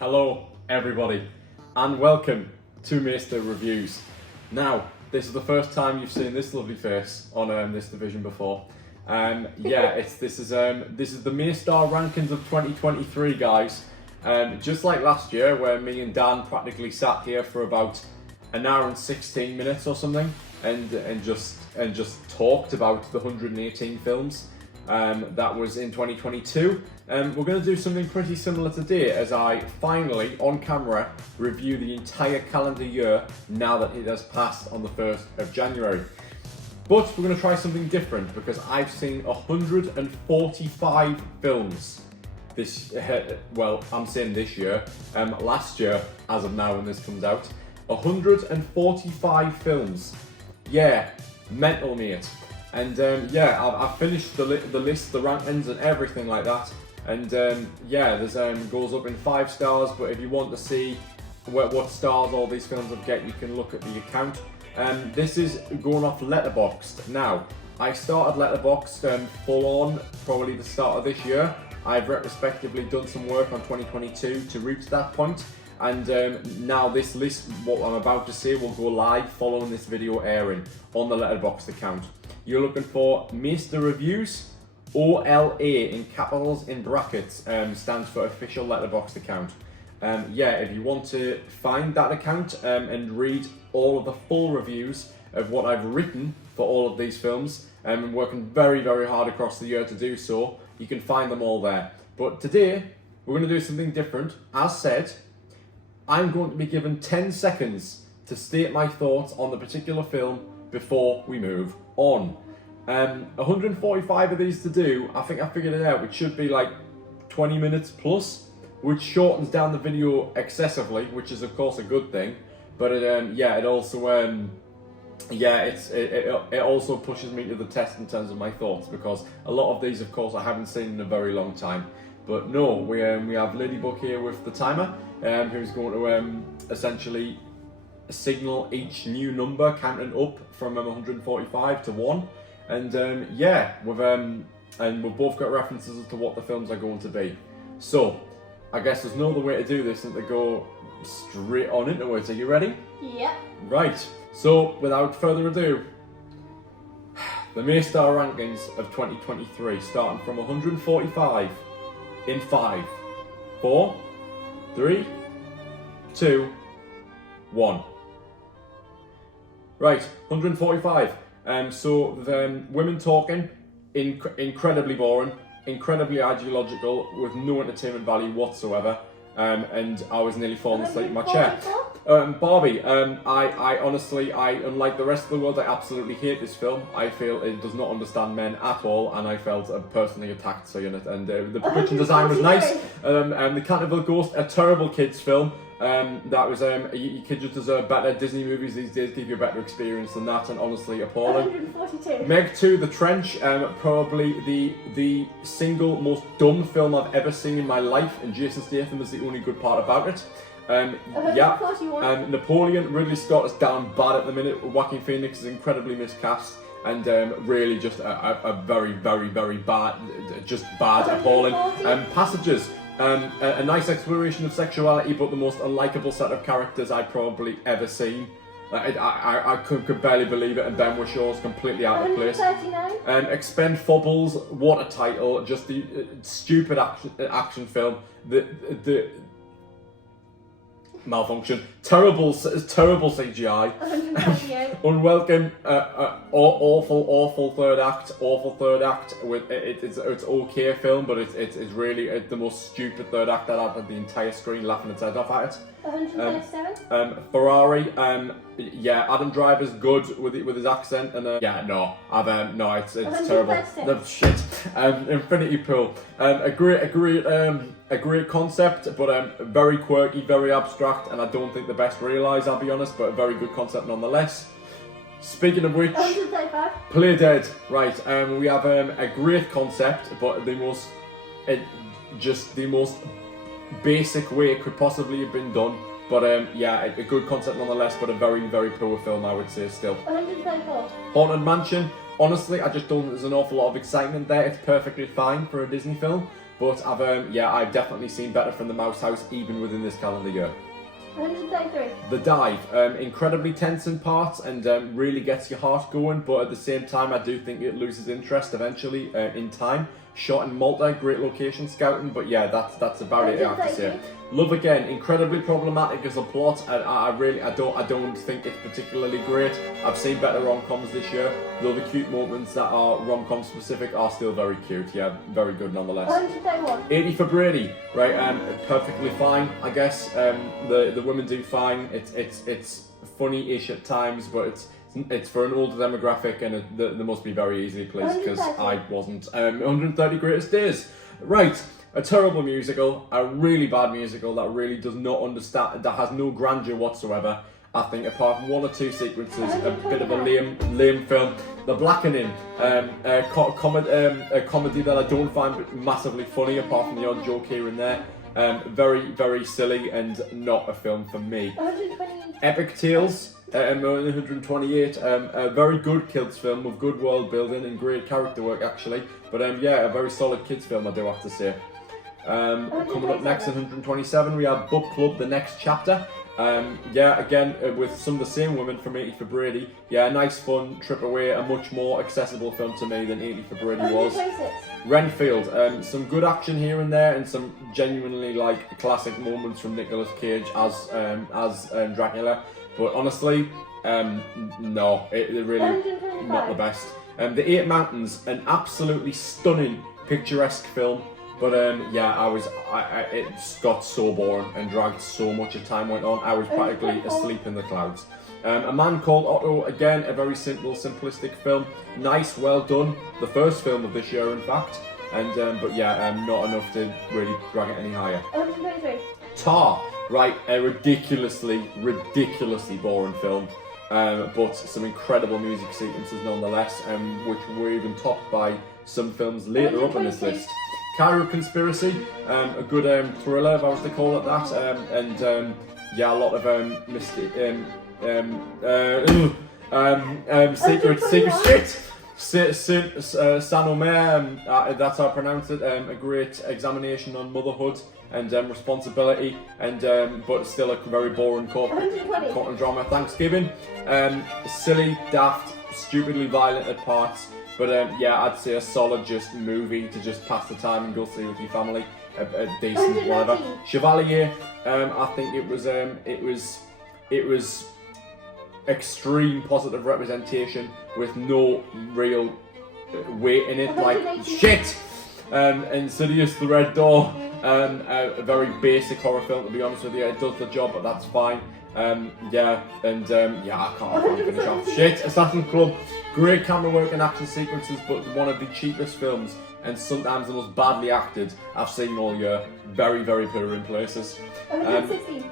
Hello everybody and welcome to Mayster Reviews. Now, this is the first time you've seen this lovely face on this division before. This is the Mayster rankings of 2023, guys. Just like last year, where me and Dan practically sat here for about an hour and 16 minutes or something, and just talked about the 118 films that was in 2022. We're going to do something pretty similar today, as I finally, on camera, review the entire calendar year now that it has passed on the 1st of January. But we're going to try something different, because I've seen 145 films this, I'm saying this year, last year, as of now when this comes out, 145 films. Yeah, mental, mate. And I've finished the list, the rankings and everything like that. And there's goes up in 5 stars, but if you want to see what stars all these films have get, you can look at the account. This is going off Letterboxd. Now, I started Letterboxd full on probably the start of this year. I've retrospectively done some work on 2022 to reach that point. And now this list, what I'm about to say, will go live following this video airing on the Letterboxd account. You're looking for Mayster Reviews, OLA in capitals in brackets, stands for official Letterboxd account. If you want to find that account and read all of the full reviews of what I've written for all of these films, I'm working very, very hard across the year to do so, you can find them all there. But today, we're going to do something different. As said, I'm going to be given 10 seconds to state my thoughts on the particular film before we move on. 145 of these to do. I think I figured it out. It should be like 20 minutes plus, which shortens down the video excessively, which is of course a good thing. But it also pushes me to the test in terms of my thoughts, because a lot of these, of course, I haven't seen in a very long time. But no, we have Lady Bugg here with the timer, who's going to essentially signal each new number counting up from 145 to 1. And we've both got references as to what the films are going to be. So, I guess there's no other way to do this than to go straight on into it. Are you ready? Yep. Right. So, without further ado, the Mayster rankings of 2023, starting from 145 in 5, 4, 3, 2, 1. Right, 145. So the women talking, incredibly boring, incredibly ideological, with no entertainment value whatsoever. And I was nearly falling asleep in my chair. Barbie, I honestly, unlike the rest of the world, I absolutely hate this film. I feel it does not understand men at all, and I felt personally attacked seeing it. And the production design was nice. And the Canterville Ghost, a terrible kids film. That was you could just deserve better. Disney movies these days give you a better experience than that, and honestly appalling. 142. Meg 2, The Trench, probably the single most dumb film I've ever seen in my life, and Jason Statham is the only good part about it. 141. Napoleon, Ridley Scott is down bad at the minute. Joaquin Phoenix is incredibly miscast, and really just a very, very, very bad, appalling. Passages. A nice exploration of sexuality, but the most unlikable set of characters I'd probably ever seen. I could barely believe it, and Ben Wishaw's completely out of place. 139. Expendables, what a title! Just the stupid action film. The malfunction, terrible CGI. 148. Unwelcome, awful third act. With it's okay film, but it's really the most stupid third act that I've had the entire screen laughing its head off at it. 137. Ferrari, Adam Driver's good with his accent, and it's terrible. No, shit. Infinity Pool, a great concept, but very quirky, very abstract, and I don't think the best realised, I'll be honest, but a very good concept nonetheless. Speaking of which, 135. Play Dead. Right, we have a great concept, but the most basic way it could possibly have been done. But a good concept nonetheless, but a very, very poor film, I would say, still. 134. Haunted Mansion, honestly, I just don't think there's an awful lot of excitement there. It's perfectly fine for a Disney film, but I've definitely seen better from the Mouse House even within this calendar year. 133. The Dive, incredibly tense in parts and really gets your heart going, but at the same time I do think it loses interest eventually in time. Shot in Malta, great location scouting, but yeah, that's about it I have to say. Love Again, incredibly problematic as a plot, and I don't think it's particularly great. I've seen better rom-coms this year, though the cute moments that are rom-com specific are still very cute. Yeah, very good nonetheless. 131. 80 for Brady, right? Perfectly fine, I guess. The women do fine. It's funny-ish at times, but it's for an older demographic, and they must be very easily pleased because I wasn't. 130 Greatest Days, right? A terrible musical, a really bad musical that really does not understand, that has no grandeur whatsoever. I think apart from one or two sequences, a bit of a lame film. The Blackening, a comedy that I don't find massively funny apart from the odd joke here and there. Very, very silly and not a film for me. 120. Epic Tales, 128. A very good kids film with good world building and great character work actually. But a very solid kids film I do have to say. Coming up next at 127 we have Book Club, The Next Chapter. Again with some of the same women from 80 for Brady. Yeah, a nice fun trip away, a much more accessible film to me than 80 for Brady was. 126. Renfield, some good action here and there and some genuinely like classic moments from Nicolas Cage as Dracula. But honestly, no, it really 125. not the best. The Eight Mountains, an absolutely stunning, picturesque film. But it got so boring and dragged so much as time went on. I was practically asleep in the clouds. A Man Called Otto, again, a very simple, simplistic film. Nice, well done. The first film of this year, in fact. And not enough to really drag it any higher. 123. Tar, right, a ridiculously boring film. But some incredible music sequences nonetheless, which were even topped by some films later up on this list. Cairo Conspiracy, a good thriller, if I was to call it that, a lot of secret shit. Saint-Omer, that's how I pronounce it. A great examination on motherhood and responsibility, and but still a very boring court and drama. Thanksgiving, silly, daft, stupidly violent at parts. But I'd say a solid just movie to just pass the time and go see with your family. A decent whatever. Chevalier, I think it was extreme positive representation with no real weight in it. Like shit. Insidious, The Red Door, a very basic horror film to be honest with you. It does the job, but that's fine. I can't finish off. Shit, Assassin's Club, great camera work and action sequences, but one of the cheapest films and sometimes the most badly acted I've seen all year. Very, very poor in places.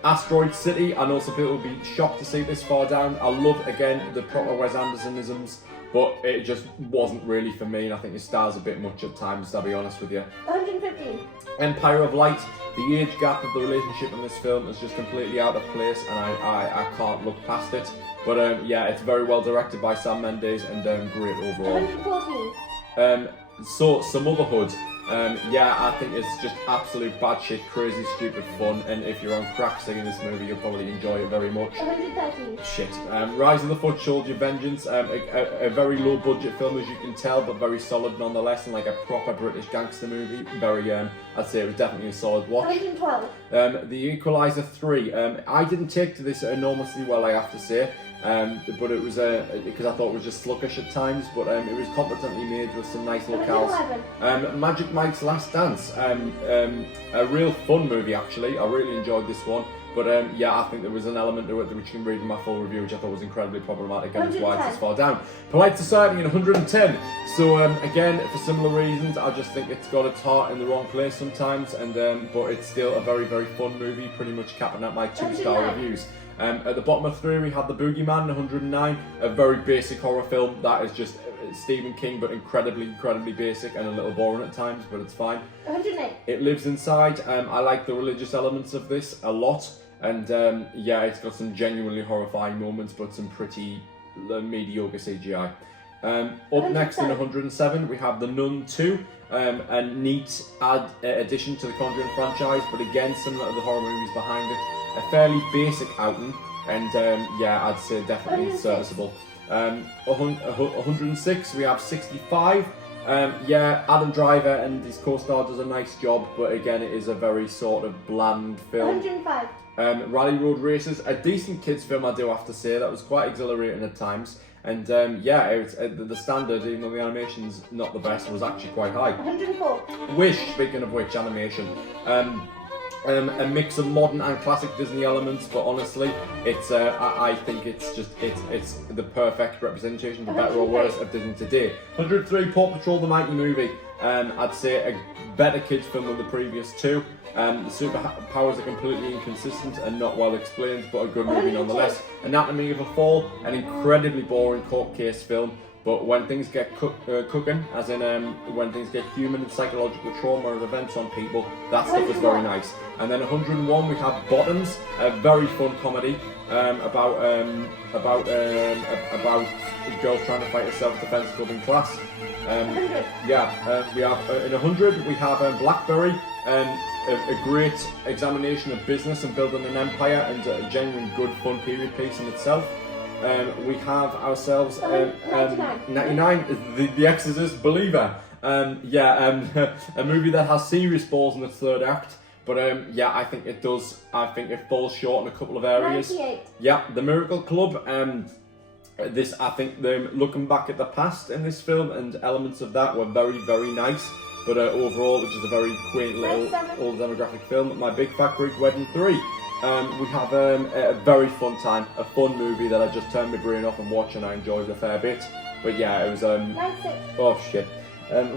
Asteroid City, I know some people will be shocked to see this far down. I love, again, the proper Wes Andersonisms, but it just wasn't really for me, and I think it stars a bit much at times, to be honest with you. 115. Empire of Light, the age gap of the relationship in this film is just completely out of place, and I can't look past it. But it's very well directed by Sam Mendes and great overall. 114. So, Motherhood, I think it's just absolute bad shit, crazy, stupid fun, and if you're on crack seeing this movie, you'll probably enjoy it very much. 113. Shit. Rise of the Foot Soldier, Vengeance, a very low budget film as you can tell, but very solid nonetheless, and like a proper British gangster movie. Very, I'd say it was definitely a solid watch. 112. The Equalizer 3, I didn't take to this enormously well, I have to say. But it was because I thought it was just sluggish at times, but it was competently made with some nice locales. Magic Mike's Last Dance, a real fun movie actually. I really enjoyed this one, but I think there was an element to it which you can read in my full review, which I thought was incredibly problematic, and it's why it's this far down. Polite Society in 110. So again, for similar reasons, I just think it's got its heart in the wrong place sometimes, and but it's still a very, very fun movie, pretty much capping at my 2-star reviews. At the bottom of 3 we had The Boogeyman, 109, a very basic horror film that is just Stephen King, but incredibly basic and a little boring at times, but it's fine. 108. It Lives Inside, I like the religious elements of this a lot, and it's got some genuinely horrifying moments, but some pretty mediocre CGI. Up next in 107, we have The Nun 2, a neat addition to the Conjuring franchise, but again, similar to the horror movies behind it, a fairly basic outing, and yeah, I'd say definitely serviceable. 106, we have 65. Yeah, Adam Driver and his co-star does a nice job, but again, it is a very sort of bland film. 105. Rally Road Racers, a decent kids film, I do have to say. That was quite exhilarating at times. And yeah, the standard, even though the animation's not the best, was actually quite high. 104. Wish, speaking of which, animation. A mix of modern and classic Disney elements, but honestly, it's I think it's the perfect representation, for better or worse, of Disney today. 103, Paw Patrol the Mighty movie. I'd say a better kids film than the previous two. The superpowers are completely inconsistent and not well explained, but a good movie nonetheless. Anatomy of a Fall, an incredibly boring court case film, but when things get cooking, as in when things get human and psychological trauma and events on people, that stuff is very nice. And then 101, we have Bottoms, a very fun comedy about girls trying to fight a self-defense club in class. Yeah, we have in 100 we have Blackberry, a great examination of business and building an empire, and a genuine good fun period piece in itself. We have ourselves 99, The Exorcist Believer. Yeah, a movie that has serious balls in its third act, but yeah, I think it does. I think it falls short in a couple of areas. 98. Yeah, The Miracle Club. This, I think, looking back at the past in this film and elements of that were very, very nice. But overall, it's just a very quaint little old demographic film. My Big Fat Greek Wedding 3. We have a very fun time, a fun movie that I just turned my brain off and watched, and I enjoyed a fair bit. But yeah, it was 96. oh shit.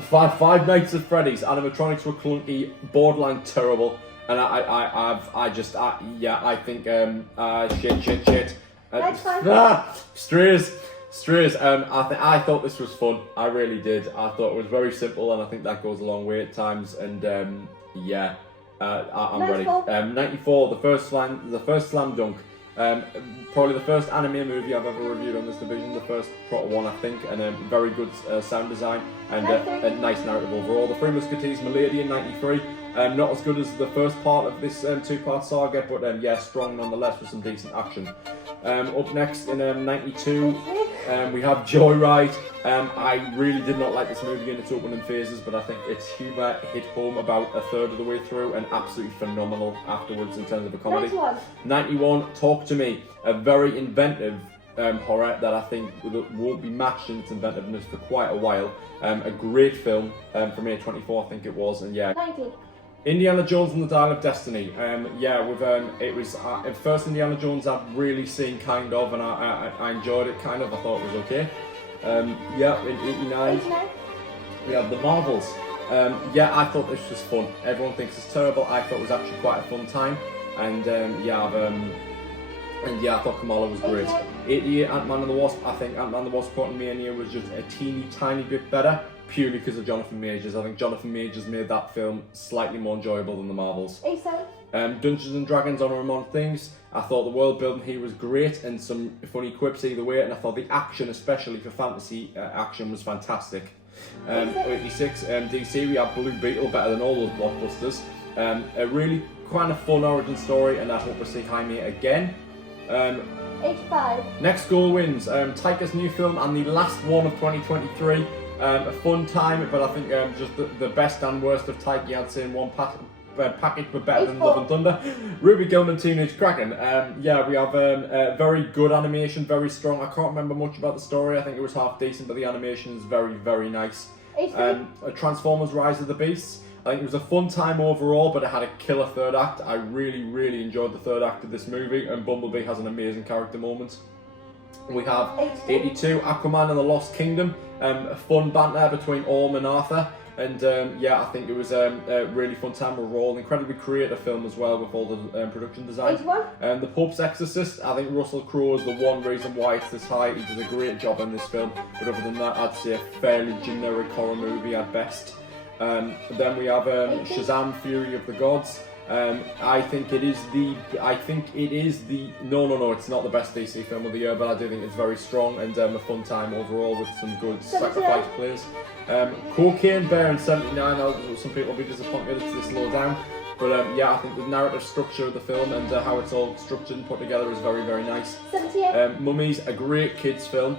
Five Nights at Freddy's. Animatronics were clunky, borderline terrible, and yeah, I think shit. Strays. I thought this was fun. I really did. I thought it was very simple, and I think that goes a long way at times. And yeah, I'm 94. ready. 94. The first slam dunk. Probably the first anime movie I've ever reviewed on this division. The first proper one, I think, and very good sound design and a nice narrative overall. The Three Musketeers, Milady in 93. Not as good as the first part of this two-part saga, but yeah, strong nonetheless with some decent action. Up next in 92, we have Joyride. I really did not like this movie in its opening phases, but I think its humour hit home about a third of the way through and absolutely phenomenal afterwards in terms of a comedy. 91, Talk to Me, a very inventive horror that I think won't be matched in its inventiveness for quite a while. A great film from A24, I think it was, and yeah. 90. Indiana Jones and the Dial of Destiny. Yeah, with it was first Indiana Jones I've really seen kind of, and I enjoyed it kind of. I thought it was okay. Yeah, in 89 we have The Marvels. Yeah, I thought this was fun. Everyone thinks it's terrible. I thought it was actually quite a fun time, and yeah, I thought Kamala was great. 88, Ant-Man and the Wasp. I think Ant-Man and the Wasp: Quantumania was just a teeny tiny bit better, purely because of Jonathan Majors. I think Jonathan Majors made that film slightly more enjoyable than The Marvels. 87. Dungeons and Dragons: Honor Among Things. I thought the world building here was great and some funny quips either way, and I thought the action, especially for fantasy action, was fantastic. 86, DC, we have Blue Beetle, better than all those blockbusters. A really kind of fun origin story, and I hope we see Jaime again. 85. Next Goal Wins, Taika's new film and the last one of 2023. A fun time, but I think just the best and worst of Taika, I'd say in one package, but better than Love and Thunder. Ruby Gilman, Teenage Kraken. Yeah, we have very good animation, very strong. I can't remember much about the story. I think it was half decent, but the animation is very, very nice. Transformers: Rise of the Beasts. I think it was a fun time overall, but it had a killer third act. I really, really enjoyed the third act of this movie, and Bumblebee has an amazing character moment. We have 82, Aquaman and the Lost Kingdom. A fun banter between Orm and Arthur. And yeah, I think it was a really fun time overall. An incredibly creative film as well with all the production design. 81. The Pope's Exorcist, I think Russell Crowe is the one reason why it's this high. He does a great job in this film. But other than that, I'd say a fairly generic horror movie at best. Then we have Shazam! Fury of the Gods. I think it is the. No, it's not the best DC film of the year, but I do think it's very strong and a fun time overall with some good sacrifice plays. Cocaine Bear in '79. Some people will be disappointed it's this low down, but I think the narrative structure of the film and how it's all structured and put together is very, very nice. 78. Mummies, a great kids film.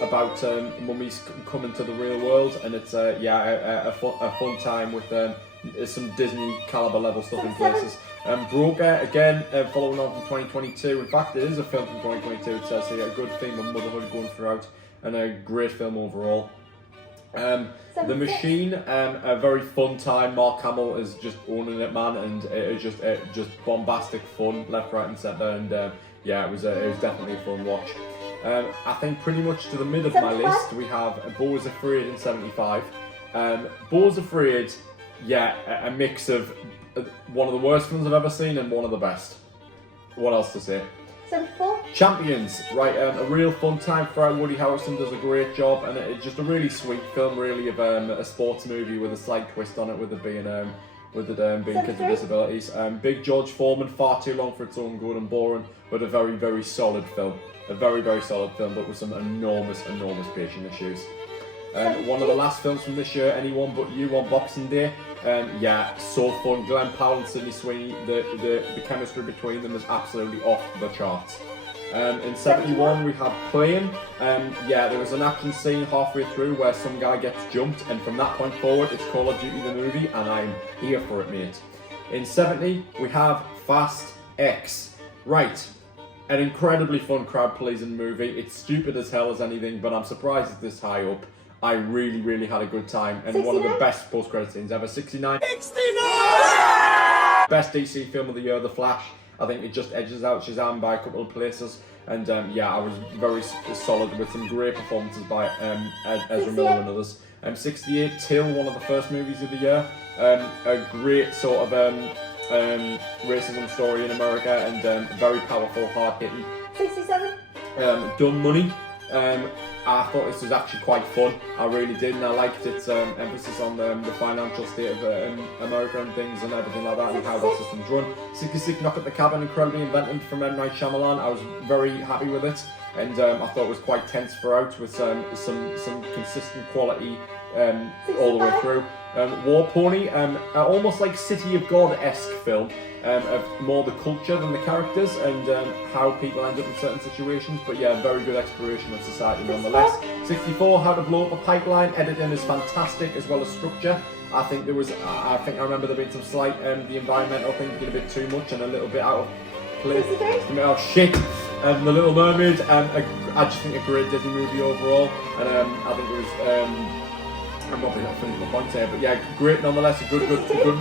About mummies coming to the real world, and it's a fun time with some Disney caliber level stuff in places. Broker, again, following on from 2022. In fact, it is a film from 2022. It says here a good theme of motherhood going throughout, and a great film overall. The Machine, a very fun time. Mark Hamill is just owning it, man, and it's just bombastic fun, left, right, and centre, and it was definitely a fun watch. I think pretty much to the mid of my list we have Beau is Afraid in '75. Beau is Afraid, a mix of one of the worst films I've ever seen and one of the best. What else to say? 74. Champions, right? A real fun time for Woody Harrelson does a great job, and it's just a really sweet film, really, of a sports movie with a slight twist on it, with it being kids with disabilities. Big George Foreman, far too long for its own good and boring, but a very, very solid film. A very, very solid film, but with some enormous pacing issues. One of the last films from this year, Anyone But You on Boxing Day. So fun. Glenn Powell and Sydney Sweeney, the chemistry between them is absolutely off the charts. In '71 we have Plane. There was an action scene halfway through where some guy gets jumped, and from that point forward it's Call of Duty the movie, and I'm here for it, mate. In '70 we have Fast X. Right. An incredibly fun crowd-pleasing movie. It's stupid as hell as anything, but I'm surprised it's this high up. I really, really had a good time, and 69? One of the best post-credit scenes ever. 69. 69! Best DC film of the year, The Flash. I think it just edges out Shazam by a couple of places, and I was very solid with some great performances by Ezra Miller and others. 68, Till, one of the first movies of the year. A great sort of racism story in America, and very powerful, hard-hitting. 67. Dumb Money. I thought this was actually quite fun. I really did, and I liked its emphasis on the financial state of America and things and everything like that, and how that system's run. 66, Knock at the Cabin, incredibly inventive from M. Night Shyamalan. I was very happy with it, and I thought it was quite tense throughout, with some consistent quality all the way through. War Pony, almost like City of God-esque film, of more the culture than the characters, and how people end up in certain situations, but very good exploration of society nonetheless. 64, How to Blow Up a Pipeline. Editing is fantastic, as well as structure. I think I remember there being some slight, the environmental thing being a bit too much and a little bit out of place. Oh shit! The Little Mermaid, I just think a great Disney movie overall, and I think it was, I'm probably not finishing my points here, but great nonetheless. A good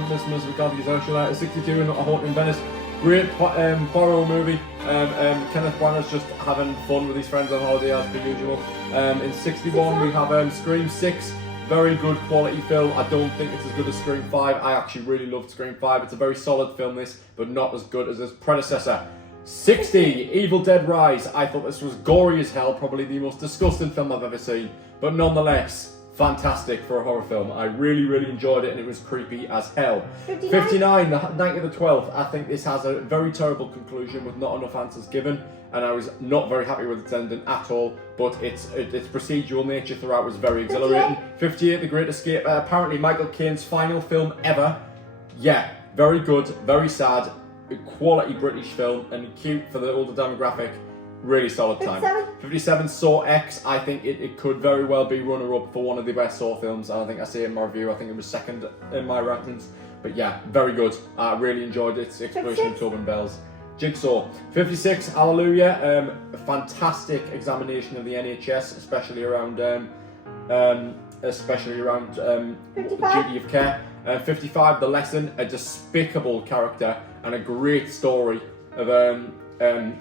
Miss we can't use Ursula. 62, Not a Haunting in Venice. Great Poirot movie. Kenneth Branagh's just having fun with his friends on holiday as per usual. In 61 we have Scream 6. Very good quality film. I don't think it's as good as Scream 5. I actually really loved Scream 5. It's a very solid film, this, but not as good as its predecessor. 60, Evil Dead Rise. I thought this was gory as hell, probably the most disgusting film I've ever seen, but nonetheless, fantastic for a horror film. I really, really enjoyed it, and it was creepy as hell. 59, The Night of the 12th. I think this has a very terrible conclusion with not enough answers given, and I was not very happy with its ending at all, but its procedural nature throughout was very exhilarating. 58, The Great Escape. Apparently Michael Caine's final film ever. Very good, very sad, quality British film, and cute for the older demographic. Really solid time. 57, Saw X. I think it could very well be runner-up for one of the best Saw films. I think I say in my review, I think it was second in my rankings. But very good. I really enjoyed its explosion of Tobin Bells. Jigsaw. 56, Hallelujah. A fantastic examination of the NHS, especially around duty of care. 55, The Lesson. A despicable character and a great story of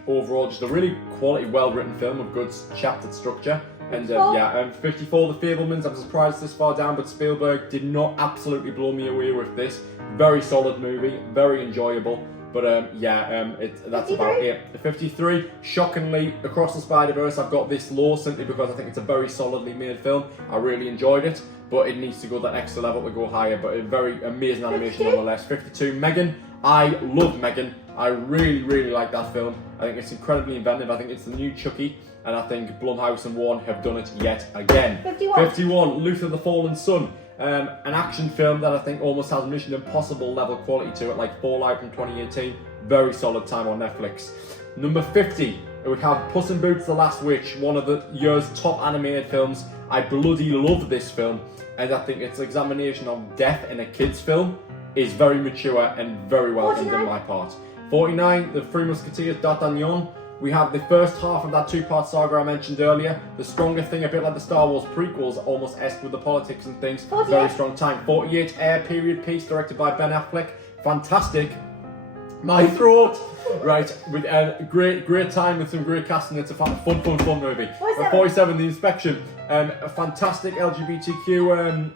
overall just a really quality, well-written film of good chaptered structure. And 54, The Fabelmans. I'm surprised this far down, but Spielberg did not absolutely blow me away with this. Very solid movie, very enjoyable. But that's about it. 53, shockingly, Across the Spider-Verse. I've got this low simply because I think it's a very solidly made film. I really enjoyed it. but it needs to go that extra level to go higher. But a very amazing animation nonetheless. 52, Megan. I love Megan. I really like that film. I think it's incredibly inventive. I think it's the new Chucky, and I think Blumhouse and Warren have done it yet again. 51, Luther the Fallen Son. An action film that I think almost has Mission Impossible level quality to it, like Fallout from 2018. Very solid time on Netflix. Number 50, we have Puss in Boots: The Last Witch, one of the year's top animated films. I bloody love this film, and I think its examination of death in a kid's film is very mature and very well done on my part. 49, The Three Musketeers d'Artagnan. We have the first half of that two-part saga I mentioned earlier. The stronger thing, a bit like the Star Wars prequels, almost esque with the politics and things. 48. Very strong time. 48, Air period piece, directed by Ben Affleck. Fantastic. My throat. Right, with a great time with some great casting. It's a fun movie. 47, The Inspection. A fantastic LGBTQ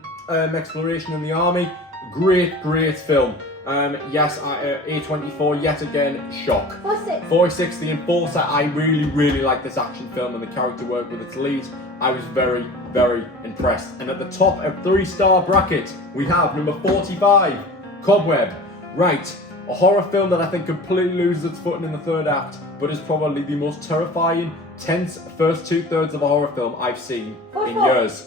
exploration in the army. Great film. Yes, A24 yet again, shock. 46, The Enforcer. I really like this action film and the character work with its lead. I was very impressed. And at the top of 3-star bracket, we have number 45, Cobweb. Right, a horror film that I think completely loses its footing in the third act, but is probably the most terrifying, tense first 2/3 of a horror film I've seen in years.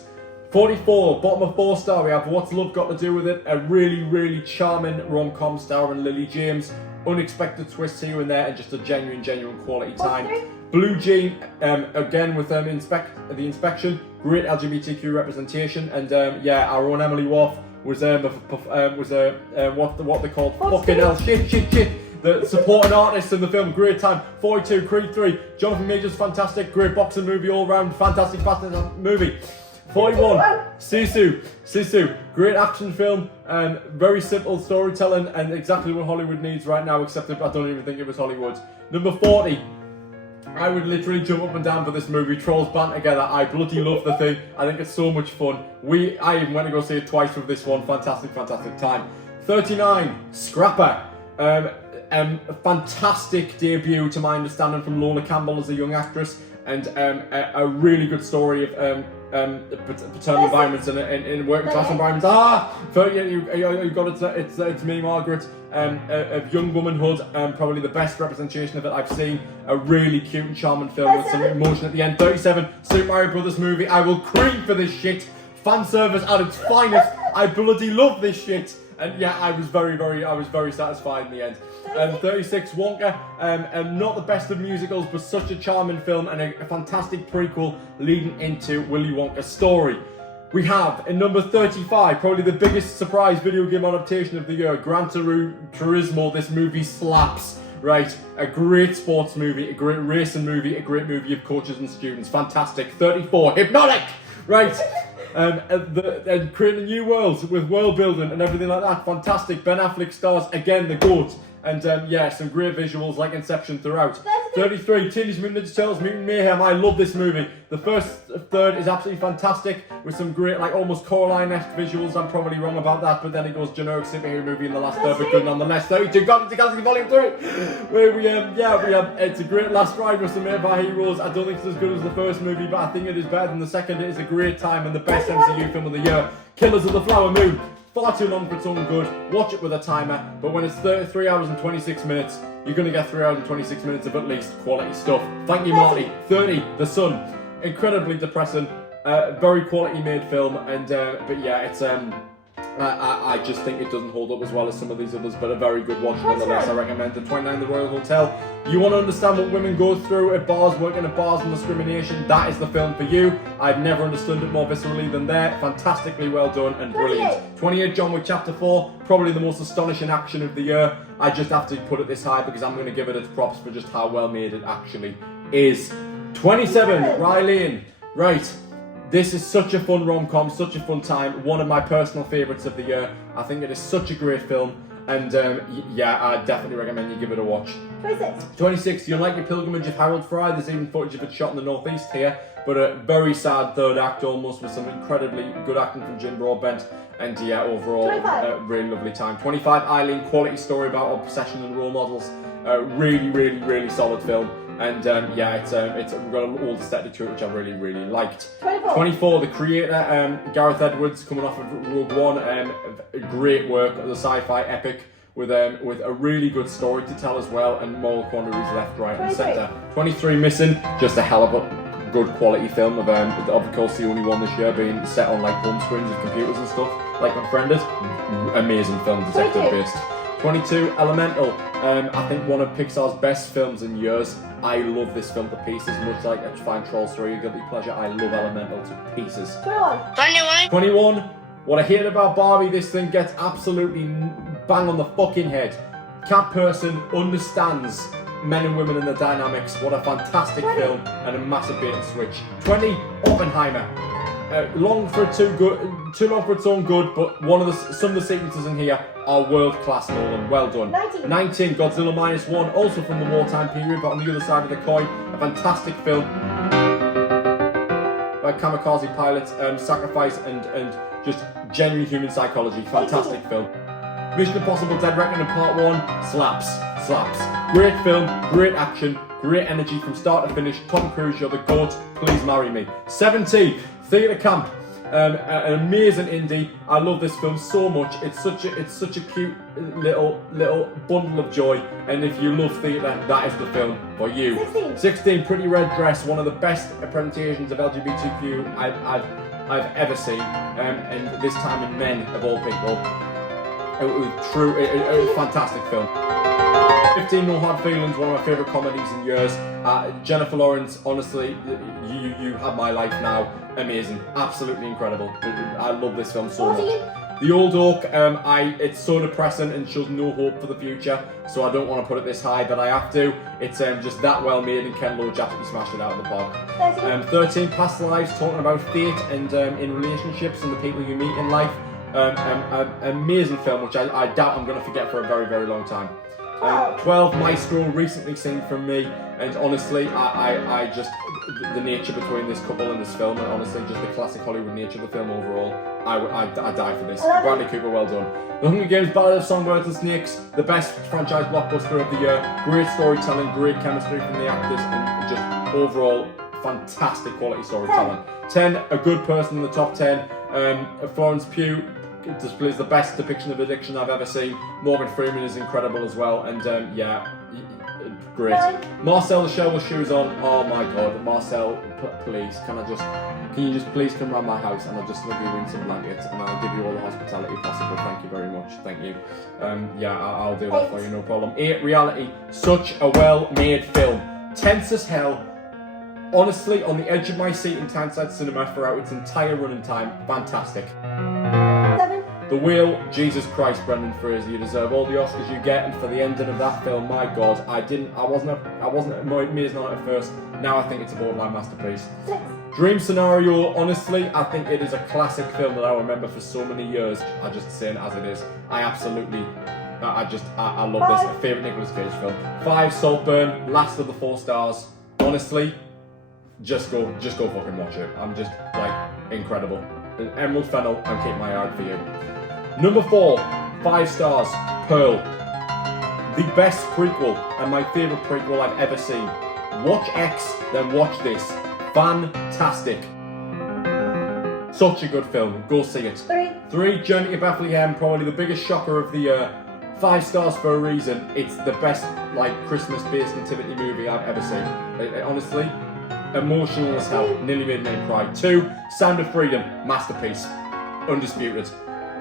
44, bottom of 4-star, we have What's Love Got to Do With It? A really charming rom-com starring Lily James. Unexpected twists here and there, and just a genuine quality time. Blue Jean, again with the Inspection, great LGBTQ representation, and yeah, our own Emily Wharf was what they called fucking hell, shit. The supporting artists in the film, great time. 42, Creed 3, Jonathan Majors, fantastic, great boxing movie all round, fantastic movie. 41, Sisu, great action film, very simple storytelling and exactly what Hollywood needs right now, except I don't even think it was Hollywood. Number 40, I would literally jump up and down for this movie, Trolls Band Together. I bloody love the thing, I think it's so much fun. I even went to go see it twice with this one, fantastic time. 39, Scrapper, a fantastic debut to my understanding from Lola Campbell as a young actress, and a really good story of paternal environments in working class environments. You got it. It's me, Margaret. A young womanhood, probably the best representation of it I've seen. A really cute and charming film with some emotion at the end. 37, Super Mario Brothers movie. I will cream for this shit. Fan service at its finest. I bloody love this shit. And yeah, I was very satisfied in the end. 36, Wonka, not the best of musicals, but such a charming film and a fantastic prequel leading into Willy Wonka's story. We have, in number 35, probably the biggest surprise video game adaptation of the year, Gran Turismo. This movie slaps. Right, a great sports movie, a great racing movie, a great movie of coaches and students. Fantastic. 34, Hypnotic. Right. And creating a new world with world building and everything like that. Fantastic. Ben Affleck stars again, the GOAT. And yeah, some great visuals like Inception throughout. 33, Teenage Mutant Ninja Turtles Mutant Mayhem. I love this movie. The first third is absolutely fantastic with some great, like almost Coraline-esque visuals. I'm probably wrong about that, but then it goes generic superhero movie in the last third, but good nonetheless. 32, Guardians of the Galaxy Volume 3, where we have it's a great last ride with some made by heroes. I don't think it's as good as the first movie, but I think it is better than the second. It is a great time and the best MCU film of the year. Killers of the Flower Moon. Far too long for its own good. Watch it with a timer, but when it's 33 hours and 26 minutes, you're going to get 3 hours and 26 minutes of at least quality stuff. Thank you, Marty. 30, The Sun. Incredibly depressing, very quality made film, and but yeah, it's I just think it doesn't hold up as well as some of these others, but a very good watch nonetheless. I recommend it. 29, The Royal Hotel. You want to understand what women go through at bars, working at bars and discrimination, that is the film for you. I've never understood it more viscerally than there. Fantastically well done and brilliant. 28, John Wick Chapter 4, probably the most astonishing action of the year. I just have to put it this high because I'm going to give it its props for just how well made it actually is. 27, Rylane. Right. This is such a fun rom-com, such a fun time, one of my personal favourites of the year. I think it is such a great film, and yeah, I definitely recommend you give it a watch. 26, The Unlikely Pilgrimage of Harold Fry. There's even footage of it shot in the northeast here, but a very sad third act almost, with some incredibly good acting from Jim Broadbent, and yeah, overall, a really lovely time. 25, Eileen, quality story about obsession and role models. Really solid film. And yeah, it's we've got an old aesthetic to it, which I really, really liked. 24. 24, the creator, Gareth Edwards, coming off of Rogue One, great work, the sci-fi epic with a really good story to tell as well, and moral quandaries left, right, and 23. centre. 23 missing, just a hell of a good quality film of course the only one this year being set on like home screens of computers and stuff, like Unfriended. Amazing film, detective 22. based. 22, Elemental. I think one of Pixar's best films in years. I love this film to pieces, much like I find Trolls 3 a guilty pleasure. I love Elemental to pieces. 21. 21, what I hate about Barbie, this thing gets absolutely bang on the fucking head. Cat person understands men and women and the dynamics. What a fantastic 20. film and a massive bait and switch. 20, Oppenheimer. Long for too long for its own good, but some of the sequences in here are world class, Nolan. Well done. 19. Godzilla -1, also from the wartime period, but on the other side of the coin, a fantastic film. Kamikaze pilots, sacrifice and just genuine human psychology. Fantastic film. Mission Impossible Dead Reckoning Part 1, slaps. Great film, great action, great energy from start to finish. Tom Cruise, you're the GOAT, please marry me. 17, Theatre Camp. An amazing indie. I love this film so much. It's such a cute little bundle of joy. And if you love theatre, that is the film for you. 16, Pretty Red Dress, one of the best presentations of LGBTQ I've ever seen. And this time in men of all people. It was a fantastic film. 15, No Hard Feelings, one of my favourite comedies in years. Jennifer Lawrence, honestly, you have my life now. Amazing, absolutely incredible. I love this film so much. The Old Oak, it's so depressing and shows no hope for the future, so I don't want to put it this high, but I have to. It's just that well made, and Ken Loach absolutely smashed it out of the park. 13, Past Lives, talking about fate and in relationships and the people you meet in life. Amazing film, which I doubt I'm going to forget for a very, very long time. 12, Maestro, recently seen from me, and honestly, I just, the nature between this couple and this film, and honestly, just the classic Hollywood nature of the film overall, I die for this. Bradley Cooper, well done. The Hunger Games, Ballad of Songbirds and Snakes, the best franchise blockbuster of the year, great storytelling, great chemistry from the actors, and just overall, fantastic quality storytelling. 10, A Good Person in the top 10, Florence Pugh, it displays the best depiction of addiction I've ever seen. Morgan Freeman is incredible as well, and yeah, great. Marcel, the Shovel Shoes On. Oh my God, Marcel, please, can you just please come round my house and I'll just snug you in some blankets and I'll give you all the hospitality possible. Thank you very much. Thank you. Yeah, I'll do that for you, no problem. 8, Reality, such a well-made film. Tense as hell. Honestly, on the edge of my seat in Tyneside Cinema throughout its entire running time. Fantastic. 7. The Whale, Jesus Christ, Brendan Fraser, you deserve all the Oscars you get, and for the ending of that film, my God, I wasn't amazing on it at first. Now I think it's a borderline masterpiece. 6. Dream Scenario, honestly, I think it is a classic film that I'll remember for so many years. I just say it as it is. I love this. My favourite Nicolas Cage film. 5, Saltburn, last of the 4 stars. Honestly, just go fucking watch it. I'm just like incredible. Emerald Fennel, I'll keep my eye out for you. Number 4, 5 stars, Pearl. The best prequel and my favourite prequel I've ever seen. Watch X, then watch this. Fantastic. Such a good film. Go see it. 3, Journey to Bethlehem, probably the biggest shocker of the year. 5 stars for a reason. It's the best like Christmas-based nativity movie I've ever seen. Honestly, emotional as hell. Nearly made me cry. 2, Sound of Freedom, masterpiece. Undisputed.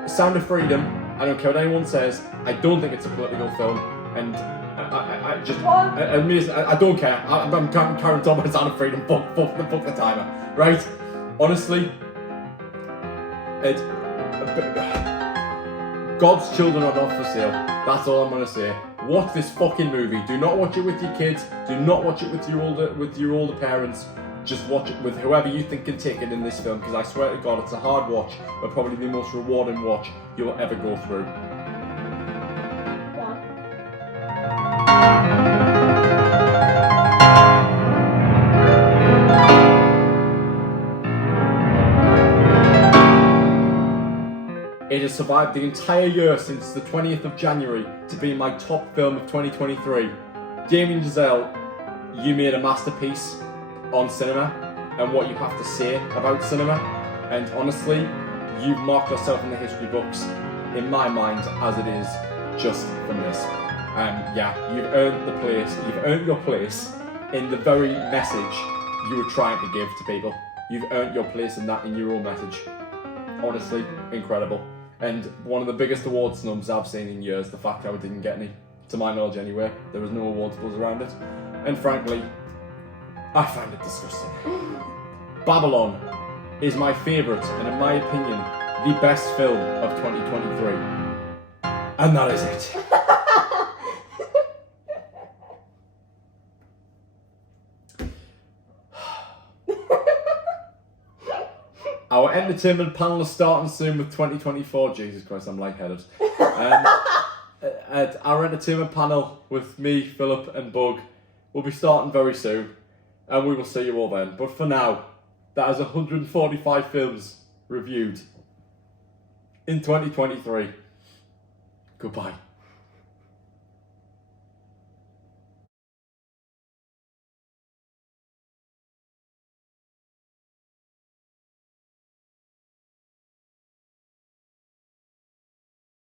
Sound of Freedom, I don't care what anyone says, I don't think it's a political film, and I just, I don't care. I'm carrying on about Sound of Freedom, fuck the timer, right? Honestly, God's children are not for sale. That's all I'm gonna say. Watch this fucking movie. Do not watch it with your kids. Do not watch it with your older parents. Just watch it with whoever you think can take it in this film, because I swear to God, it's a hard watch, but probably the most rewarding watch you'll ever go through. It has survived the entire year since the 20th of January to be my top film of 2023. Damien Chazelle, you made a masterpiece on cinema and what you have to say about cinema. And honestly, you've marked yourself in the history books, in my mind, as it is, just from this. Yeah, you've earned the place, you've earned your place in the very message you were trying to give to people. You've earned your place in that, in your own message. Honestly, incredible. And one of the biggest award snubs I've seen in years, the fact that I didn't get any, to my knowledge anyway. There was no awards buzz around it. And frankly, I find it disgusting. Babylon is my favourite, and in my opinion, the best film of 2023. And that is it. Our entertainment panel is starting soon with 2024. Jesus Christ, I'm lightheaded. Our entertainment panel with me, Philip, and Bug will be starting very soon, and we will see you all then. But for now, that is 145 films reviewed in 2023. Goodbye.